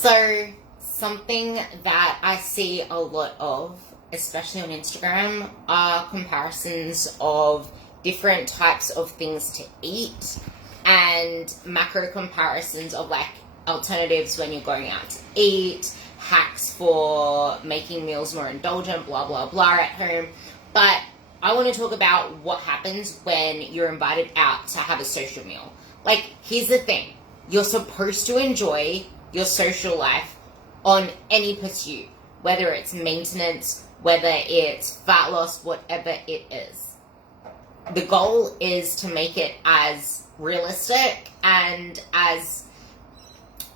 So, something that I see a lot of, especially on Instagram, are comparisons of different types of things to eat and macro comparisons of like alternatives when you're going out to eat, hacks for making meals more indulgent, blah, blah, blah at home. But I want to talk about what happens when you're invited out to have a social meal. Like, here's the thing. You're supposed to enjoy your social life on any pursuit, whether it's maintenance, whether it's fat loss, whatever it is. The goal is to make it as realistic and as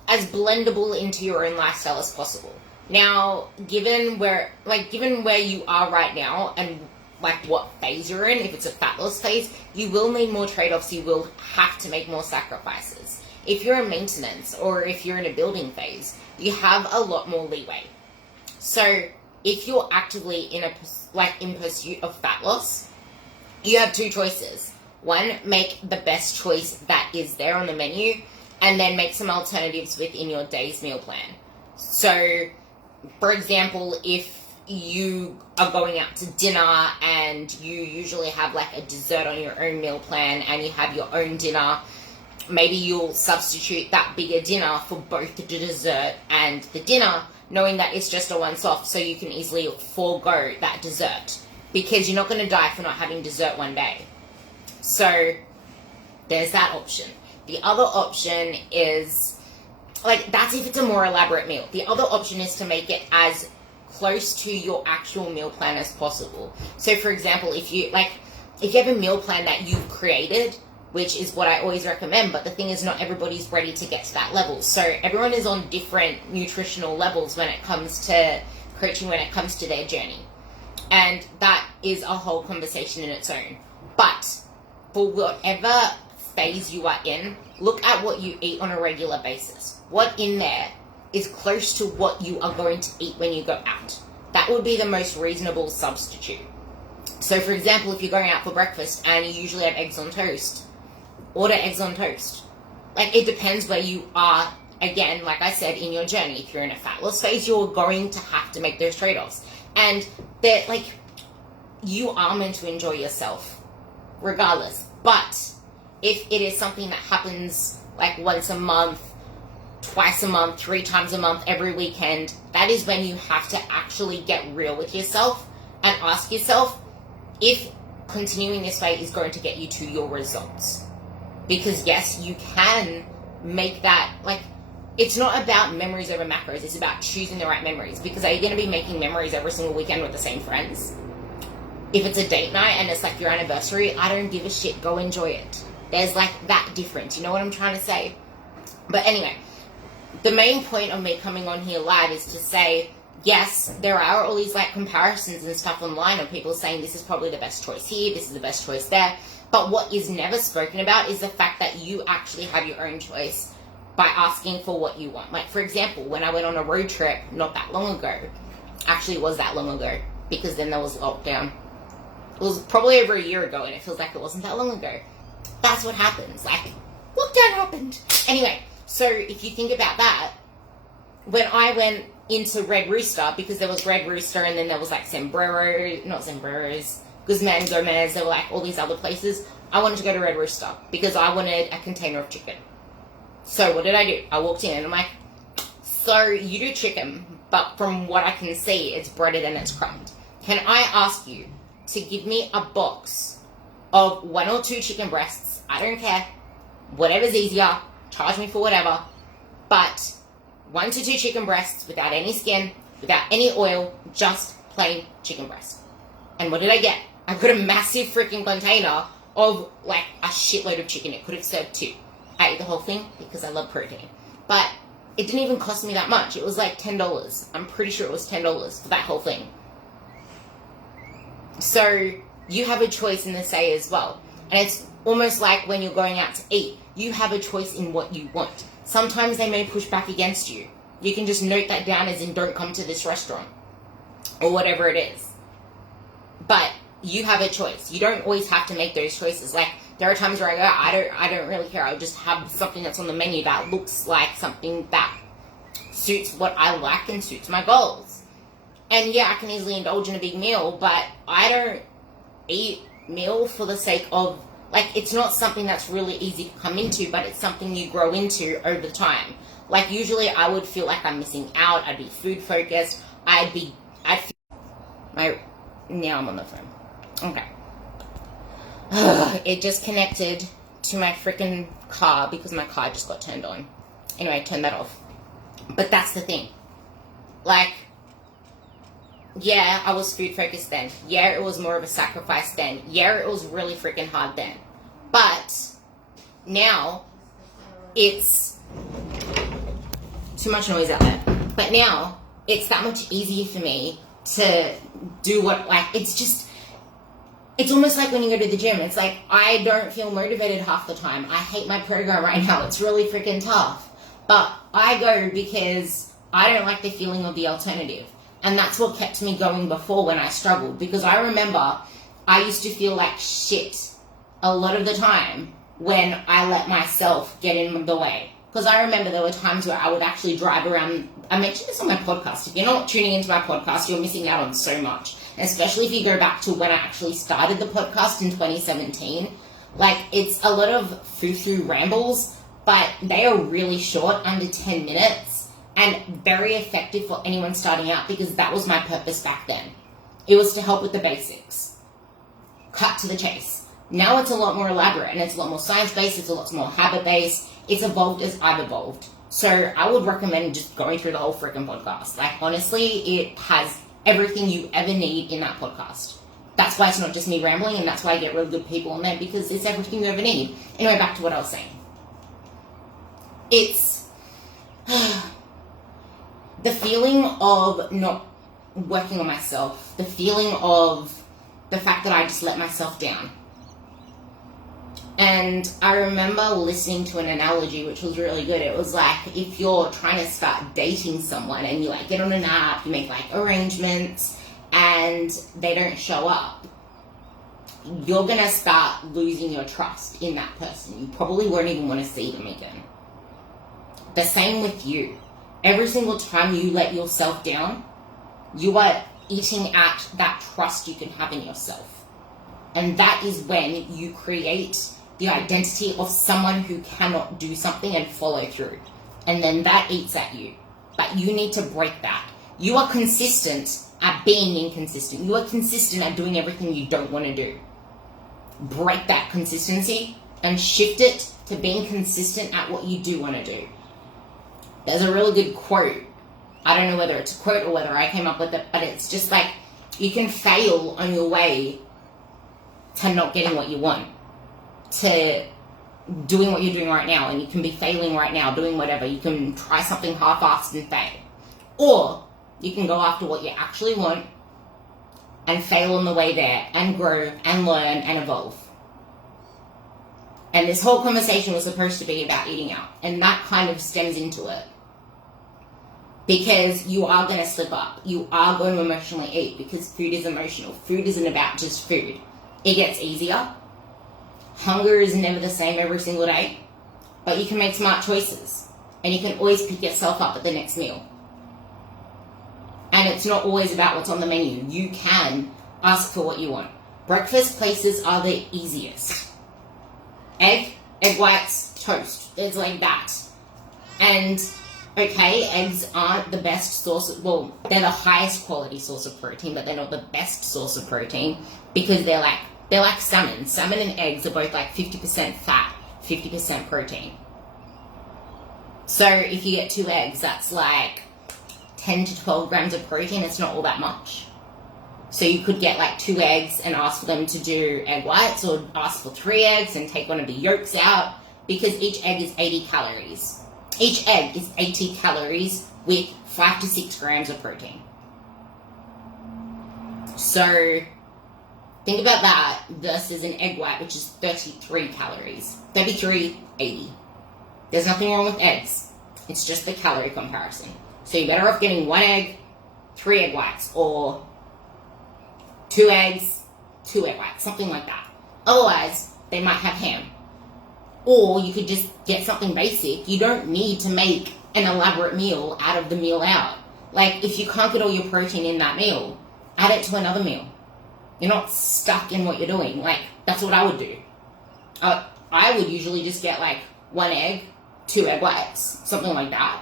blendable into your own lifestyle as possible. Now, given where you are right now and like what phase you're in, if it's a fat loss phase, you will need more trade-offs, you will have to make more sacrifices. If you're in maintenance or if you're in a building phase, you have a lot more leeway. So if you're actively in pursuit of fat loss, you have two choices. One, make the best choice that is there on the menu, and then make some alternatives within your day's meal plan. So, for example, if you are going out to dinner and you usually have like a dessert on your own meal plan and you have your own dinner, maybe you'll substitute that bigger dinner for both the dessert and the dinner, knowing that it's just a once-off, so you can easily forego that dessert because you're not going to die for not having dessert one day. So there's that option. The other option is, like, that's if it's a more elaborate meal. The other option is to make it as close to your actual meal plan as possible. So, for example, if you have a meal plan that you've created, which is what I always recommend, but the thing is not everybody's ready to get to that level. So everyone is on different nutritional levels when it comes to coaching, when it comes to their journey. And that is a whole conversation in its own. But for whatever phase you are in, look at what you eat on a regular basis. What in there is close to what you are going to eat when you go out. That would be the most reasonable substitute. So, for example, if you're going out for breakfast and you usually have eggs on toast, order eggs on toast. Like, it depends where you are, again, like I said, in your journey. If you're in a fat loss phase, you're going to have to make those trade-offs. And they're, like, you are meant to enjoy yourself, regardless. But if it is something that happens, like, once a month, twice a month, 3 times a month, every weekend, that is when you have to actually get real with yourself and ask yourself if continuing this way is going to get you to your results. Because yes, you can make that, like, it's not about memories over macros, it's about choosing the right memories. Because are you going to be making memories every single weekend with the same friends? If it's a date night and it's like your anniversary, I don't give a shit, go enjoy it. There's like that difference, you know what I'm trying to say? But anyway, the main point of me coming on here live is to say, yes, there are all these like comparisons and stuff online of people saying this is probably the best choice here, this is the best choice there. But what is never spoken about is the fact that you actually have your own choice by asking for what you want. Like, for example, when I went on a road trip not that long ago, actually it was that long ago, because then there was lockdown. It was probably over a year ago, and it feels like it wasn't that long ago. That's what happens. Like, lockdown happened. Anyway, so if you think about that, when I went into Red Rooster, because there was Red Rooster and then there was like Guzman, Gomez, there were like all these other places, I wanted to go to Red Rooster because I wanted a container of chicken. So what did I do? I walked in and I'm like, so you do chicken, but from what I can see, it's breaded and it's crumbed. Can I ask you to give me a box of 1 or 2 chicken breasts? I don't care. Whatever's easier. Charge me for whatever. But 1 to 2 chicken breasts without any skin, without any oil, just plain chicken breast. And what did I get? I got a massive freaking container of like a shitload of chicken. It could have served 2. I ate the whole thing because I love protein. But it didn't even cost me that much. It was like $10. I'm pretty sure it was $10 for that whole thing. So you have a choice in the say as well. And it's almost like when you're going out to eat. You have a choice in what you want. Sometimes they may push back against you. You can just note that down as in don't come to this restaurant. Or whatever it is. But you have a choice. You don't always have to make those choices. Like, there are times where I go, I don't really care. I'll just have something that's on the menu that looks like something that. suits what I like and suits my goals. And yeah, I can easily indulge in a big meal, but I don't eat meal for the sake of, like, it's not something that's really easy to come into, but it's something you grow into over time. Like, usually I would feel like I'm missing out. I'd be food focused. I'd feel now I'm on the phone. Okay. It just connected to my freaking car because my car just got turned on. Anyway, turn that off. But that's the thing. Like, yeah, I was food focused then. Yeah, it was more of a sacrifice then. Yeah, it was really freaking hard then. But now it's too much noise out there. But now it's that much easier for me to do what, like, it's almost like when you go to the gym. It's like, I don't feel motivated half the time. I hate my program right now. It's really freaking tough. But I go because I don't like the feeling of the alternative. And that's what kept me going before when I struggled. Because I remember I used to feel like shit a lot of the time when I let myself get in the way. Because I remember there were times where I would actually drive around. I mentioned this on my podcast. If you're not tuning into my podcast, you're missing out on so much. Especially if you go back to when I actually started the podcast in 2017. Like, it's a lot of foo-foo rambles, but they are really short, under 10 minutes, and very effective for anyone starting out, because that was my purpose back then. It was to help with the basics. Cut to the chase. Now it's a lot more elaborate, and it's a lot more science-based, it's a lot more habit-based. It's evolved as I've evolved. So I would recommend just going through the whole freaking podcast. Like, honestly, it has everything you ever need in that podcast. That's why it's not just me rambling, and that's why I get really good people on there, because it's everything you ever need. Anyway, back to what I was saying. It's the feeling of not working on myself, the feeling of the fact that I just let myself down. And I remember listening to an analogy which was really good. It was like, if you're trying to start dating someone and you like get on an app, you make like arrangements and they don't show up, you're going to start losing your trust in that person. You probably won't even want to see them again. The same with you. Every single time you let yourself down, you are eating at that trust you can have in yourself. And that is when you create the identity of someone who cannot do something and follow through. And then that eats at you. But you need to break that. You are consistent at being inconsistent. You are consistent at doing everything you don't want to do. Break that consistency and shift it to being consistent at what you do want to do. There's a really good quote. I don't know whether it's a quote or whether I came up with it, but it's just like, you can fail on your way to not getting what you want, to doing what you're doing right now, and you can be failing right now, doing whatever. You can try something half-assed and fail. Or you can go after what you actually want and fail on the way there and grow and learn and evolve. And this whole conversation was supposed to be about eating out, and that kind of stems into it. Because you are going to slip up. You are going to emotionally eat, because food is emotional. Food isn't about just food. It gets easier. Hunger is never the same every single day. But you can make smart choices. And you can always pick yourself up at the next meal. And it's not always about what's on the menu. You can ask for what you want. Breakfast places are the easiest. Egg whites, toast. It's like that. And okay, eggs aren't the best source of, well, they're the highest quality source of protein, but they're not the best source of protein, because they're like salmon. Salmon and eggs are both like 50% fat, 50% protein. So if you get 2 eggs, that's like 10 to 12 grams of protein. It's not all that much. So you could get like 2 eggs and ask for them to do egg whites, or ask for 3 eggs and take one of the yolks out, because each egg is 80 calories. Each egg is 80 calories with 5 to 6 grams of protein. So think about that versus an egg white, which is 33 calories. 33, 80. There's nothing wrong with eggs. It's just the calorie comparison. So you're better off getting 1 egg, 3 egg whites, or 2 eggs, 2 egg whites, something like that. Otherwise, they might have ham. Or you could just get something basic. You don't need to make an elaborate meal out of the meal out. Like, if you can't get all your protein in that meal, add it to another meal. You're not stuck in what you're doing. Like, that's what I would do. I would usually just get, like, 1 egg, 2 egg whites, something like that.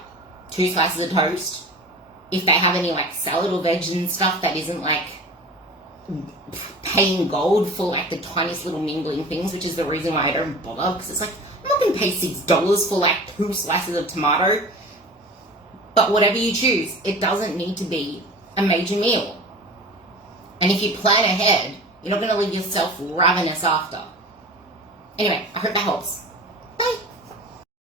2 slices of toast. If they have any, like, salad or veg and stuff that isn't, like, paying gold for, like, the tiniest little mingling things, which is the reason why I don't bother, because it's like, I'm not going to pay $6 for, like, 2 slices of tomato. But whatever you choose, it doesn't need to be a major meal. And if you plan ahead, you're not going to leave yourself ravenous after. Anyway, I hope that helps.